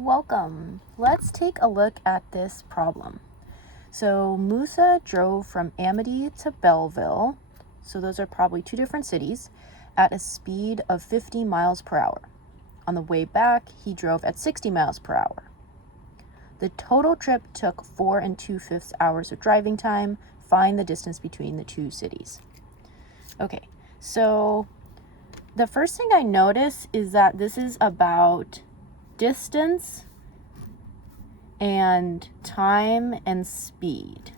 Welcome. Let's take a look at this problem. So Musa drove from Amity to Belleville, so those are probably two different cities, at a speed of 50 miles per hour. On the way back, he drove at 60 miles per hour. The total trip took 4 2/5 hours of driving time. Find the distance between the two cities. Okay, so the first thing I notice is that this is about distance and time and speed.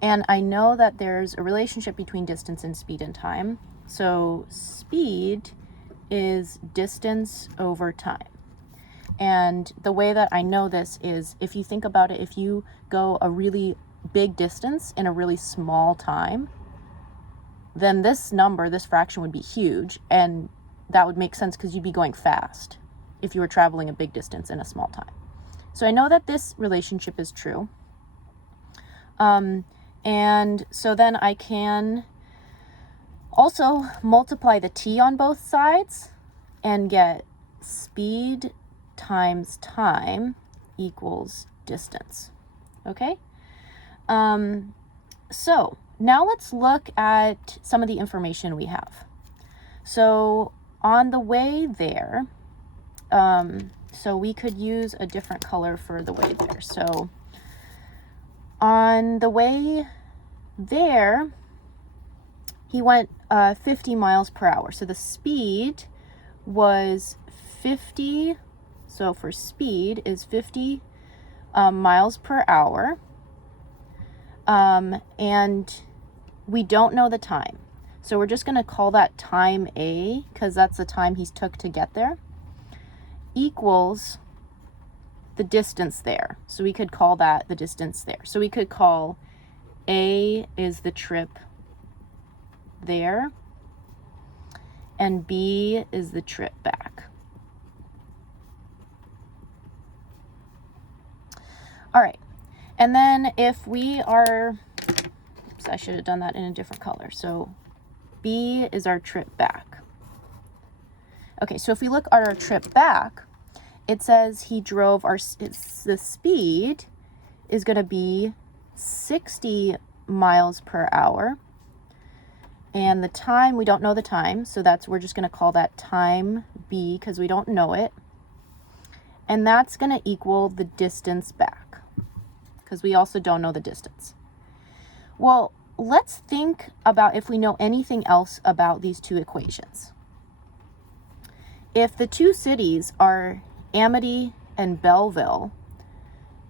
And I know that there's a relationship between distance and speed and time. So speed is distance over time. And the way that I know this is, if you think about it, if you go a really big distance in a really small time, then this number, this fraction would be huge, and that would make sense because you'd be going fast if you were traveling a big distance in a small time. So I know that this relationship is true. And so then I can also multiply the t on both sides and get speed times time equals distance. Okay? So now let's look at some of the information we have. So on the way there, so we could use a different color for the way there. So on the way there, he went 50 miles per hour. So the speed was 50. So for speed is 50 miles per hour. And we don't know the time. So we're just going to call that time A, because that's the time he took to get there, equals the distance there. So we could call that the distance there. So we could call A is the trip there, and B is the trip back. All right. And then if we are, oops, I should have done that in a different color. So B is our trip back. Okay, so if we look at our trip back, it says he drove the speed is going to be 60 miles per hour. And the time, we don't know the time, so we're just going to call that time B because we don't know it. And that's going to equal the distance back because we also don't know the distance. Well, let's think about if we know anything else about these two equations. If the two cities are Amity and Belleville,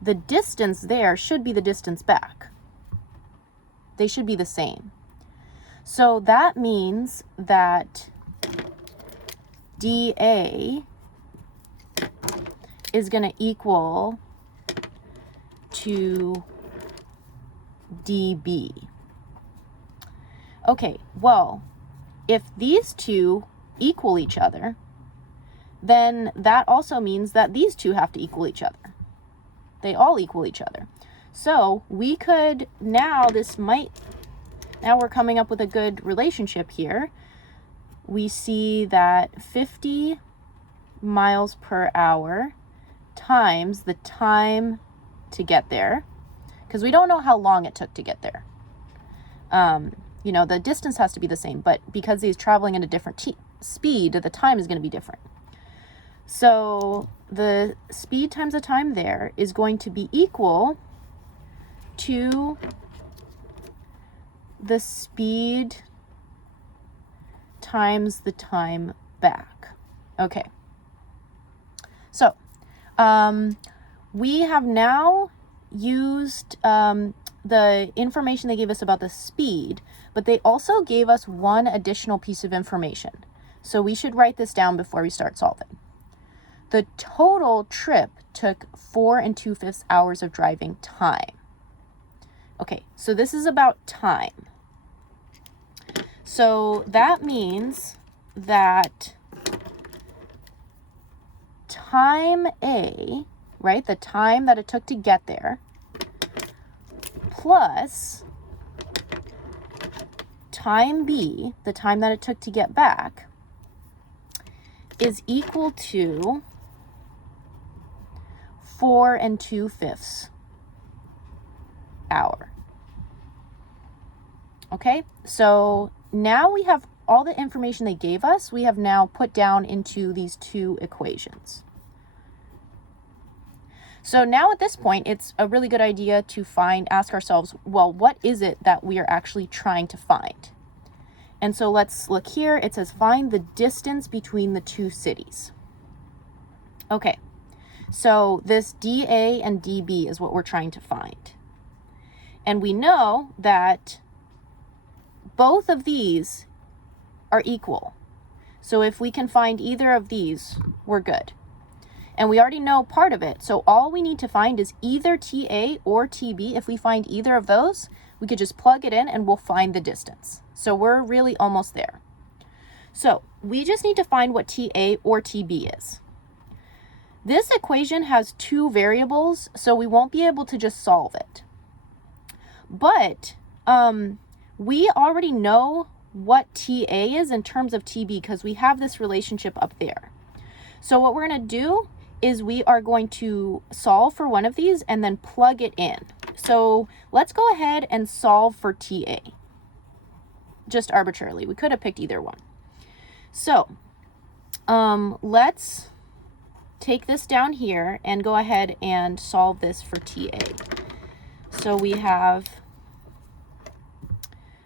the distance there should be the distance back. They should be the same. So that means that dA is going to equal to dB. Okay, well, if these two equal each other, then that also means that these two have to equal each other. They all equal each other. So we could now we're coming up with a good relationship here. We see that 50 miles per hour times the time to get there, because we don't know how long it took to get there. The distance has to be the same, but because he's traveling at a different speed, the time is going to be different. So the speed times the time there is going to be equal to the speed times the time back. Okay. So we have now used the information they gave us about the speed, but they also gave us one additional piece of information. So we should write this down before we start solving. The total trip took 4 2/5 hours of driving time. Okay, so this is about time. So that means that time A, right, the time that it took to get there, plus time B, the time that it took to get back, is equal to 4 2/5 hour. Okay, so now we have all the information they gave us, we have now put down into these two equations. So now at this point, it's a really good idea to ask ourselves, well, what is it that we are actually trying to find? And so let's look here. It says find the distance between the two cities. Okay, so this DA and DB is what we're trying to find. And we know that both of these are equal. So if we can find either of these, we're good. And we already know part of it. So all we need to find is either TA or TB. If we find either of those, we could just plug it in and we'll find the distance. So we're really almost there. So we just need to find what TA or TB is. This equation has two variables, so we won't be able to just solve it. But we already know what TA is in terms of TB because we have this relationship up there. So what we're going to do is we are going to solve for one of these and then plug it in. So let's go ahead and solve for TA. Just arbitrarily. We could have picked either one. So let's take this down here and go ahead and solve this for TA. So we have,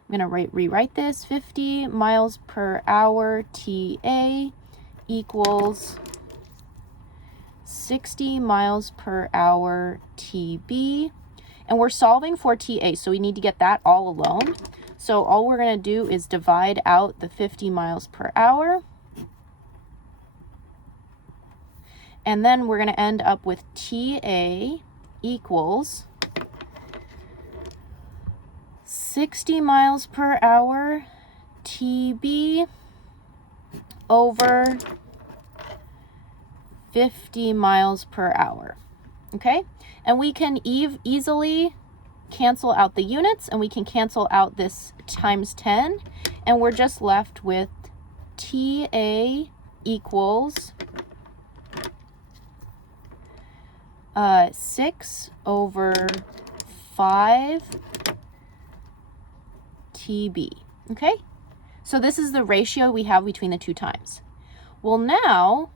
I'm going to rewrite this, 50 miles per hour TA equals 60 miles per hour TB. And we're solving for TA, so we need to get that all alone. So all we're going to do is divide out the 50 miles per hour. And then we're going to end up with TA equals 60 miles per hour TB over 50 miles per hour. Okay? And we can easily cancel out the units, and we can cancel out this times 10, and we're just left with TA equals 6 over 5 TB. Okay? So this is the ratio we have between the two times. Well, now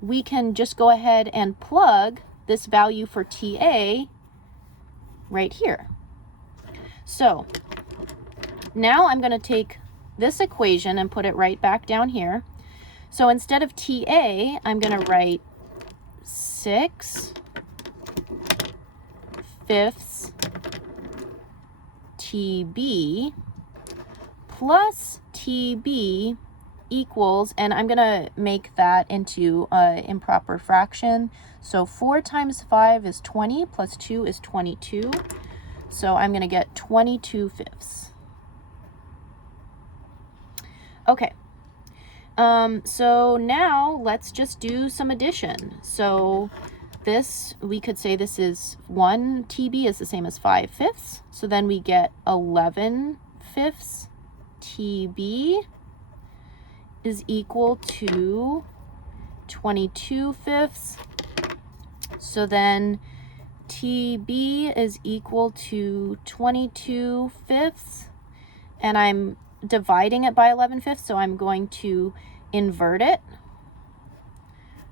we can just go ahead and plug this value for TA right here. So now I'm going to take this equation and put it right back down here. So instead of TA, I'm going to write 6/5 TB plus TB equals, and I'm going to make that into an improper fraction. So 4 times 5 is 20, plus 2 is 22. So I'm going to get 22/5. Okay. So now let's just do some addition. So this, we could say this is 1 TB is the same as 5/5. So then we get 11/5 TB is equal to 22/5. So then TB is equal to 22/5. And I'm dividing it by 11/5, so I'm going to invert it.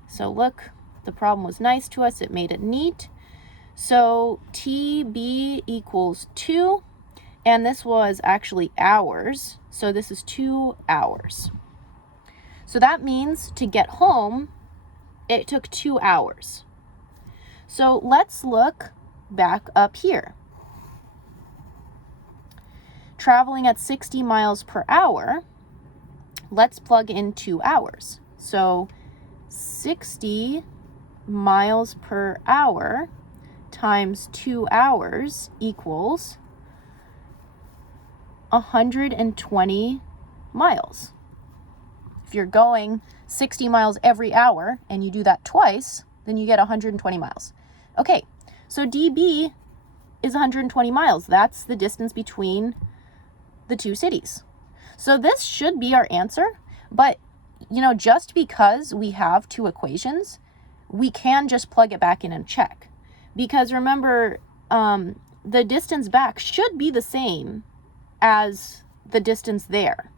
So look, the problem was nice to us. It made it neat. So TB equals 2, and this was actually hours. So this is 2 hours. So that means to get home, it took 2 hours. So let's look back up here. Traveling at 60 miles per hour, let's plug in 2 hours. So 60 miles per hour times 2 hours equals 120 miles. If you're going 60 miles every hour and you do that twice, then you get 120 miles. Okay, so DB is 120 miles. That's the distance between the two cities. So this should be our answer, but just because we have two equations, we can just plug it back in and check. Because remember, the distance back should be the same as the distance there.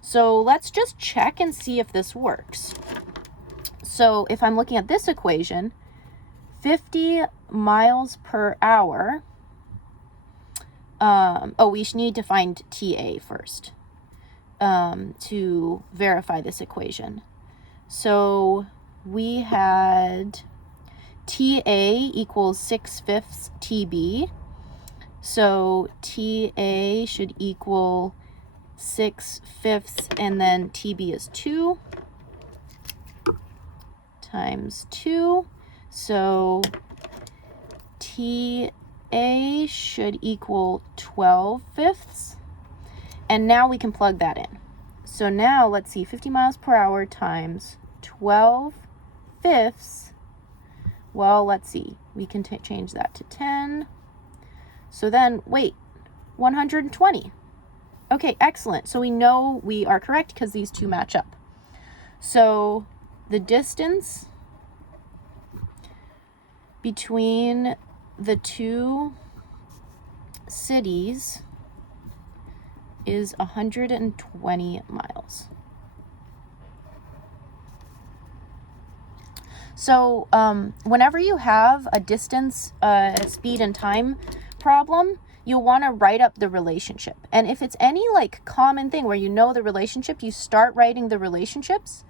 So let's just check and see if this works. So if I'm looking at this equation, 50 miles per hour, we need to find TA first to verify this equation. So we had TA equals 6/5 TB. So TA should equal 6/5, and then TB is 2 times 2. So TA should equal 12/5. And now we can plug that in. So now let's see, 50 miles per hour times 12/5. Well, let's see. We can change that to 10. So then, wait, 120. Okay, excellent. So we know we are correct because these two match up. So the distance between the two cities is 120 miles. So whenever you have a distance, speed, and time problem, you'll want to write up the relationship. And if it's any like common thing where you know the relationship, you start writing the relationships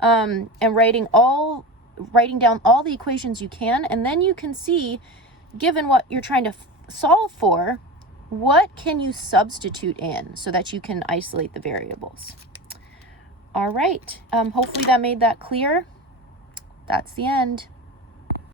and writing down all the equations you can, and then you can see, given what you're trying to solve for, what can you substitute in so that you can isolate the variables. All right, hopefully that made that clear. That's the end.